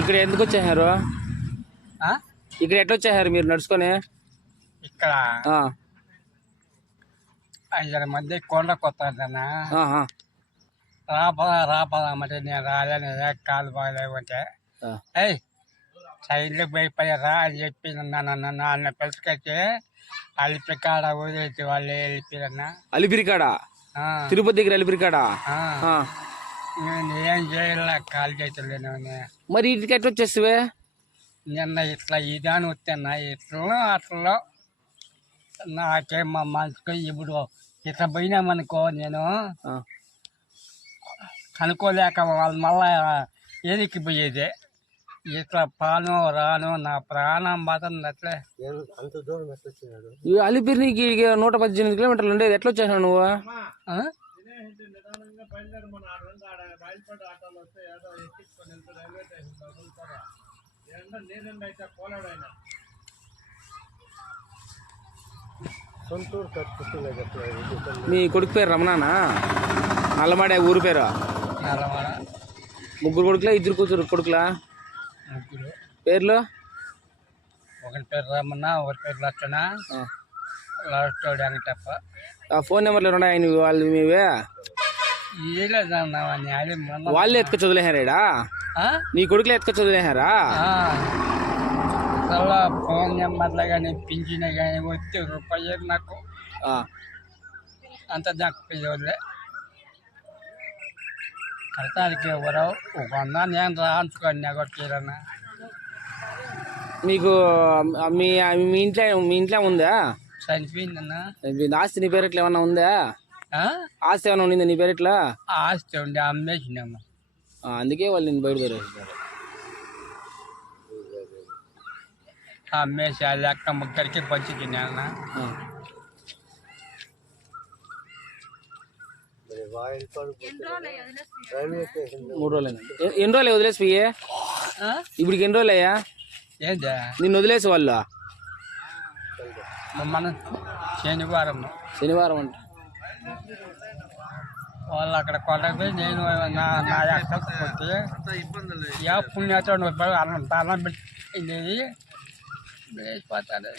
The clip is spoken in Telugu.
ఇక్కడ ఎందుకు వచ్చేసారు? ఇక్కడ ఎట్లా వచ్చేసారు మీరు నడుచుకొని? ఇక్కడ 5 మంది కొండకు వస్తారన్నా. రాపదామంటే నేను రాలేను, కాలు బాగలేకుంటే సైడ్లో భయపడారా అని చెప్పి నన్ను పిలుచుకొచ్చి అలిపిరికాడ వదిలేసి వాళ్ళు వెళ్ళిపోయారన్నా. అలిపిరికాడ తిరుపతి దగ్గర అలిపిరికాడ నేను ఏం చేయాల, కాలు చేతులేను. మరి ఇంటికి ఎట్లా వచ్చేస్తావే? నిన్న ఇట్లా ఇదాని వస్తానా, ఇట్లా అట్లా నాకేం మా మనసుకు ఇప్పుడు ఇట్లా పోయినామనుకో నేను కనుక్కోలేక వాళ్ళు మళ్ళా ఏదికి పోయేది. ఇట్లా పాను రాను నా ప్రాణం మాత్రం అట్లే. అలిపిరికి 118 కిలోమీటర్లు ఉండేది, ఎట్లా వచ్చేసావు నువ్వు? మీ కొడుకు పేరు రమణానా? నల్లమాడే ఊరు పేరు? ముగ్గురు కొడుకులా, 2 కొడుకులా? పేర్లు? ఒకరి పేరు రమణ, ఒకరి పేరు లక్షణ, లాస్ట్ వెంకటప్ప. ఫోన్ నెంబర్లు ఉన్నాయి వాళ్ళు మీవే? వాళ్ళే ఎత్తుక చదివేహారా? నీ కొడుకులే ఎత్తుక చదివేహారా? ఫోన్ నెంబర్లు కానీ పింఛన్ కానీ వచ్చి రూపాయలు నాకు అంత దక్కలే. కడతానికి ఎవరో ఒక 100 నేను రాంచుకోండి కొట్టేరన్నా. మీకు మీ ఇంట్లో ఉందా? చనిపోయిందన్నా. ఆస్తి నీ పేరెట్లో ఏమన్నా ఉందా? ఆస్తి ఏమన్నా ఉండిందా నీ పేరెట్లో? ఆస్తి ఉండే అమ్మేసినాము. అందుకే వాళ్ళు నేను బయట తెరేస్తున్నారు. అమ్మేసి ఆ లెక్క ముగ్గురికి పంచి తిన్నా. 3 రోజులు. ఎన్ని రోజులు వదిలేసిపోయి? ఇప్పటికి ఎన్ని రోజులు అయ్యా ఏంటా నిన్ను వదిలేసి వాళ్ళు? మనం శనివారం అంట వాళ్ళు అక్కడ కొండకు నేను నా కొట్టి పుణ్యతో అన్నం పెట్టి వేసిపోతాను.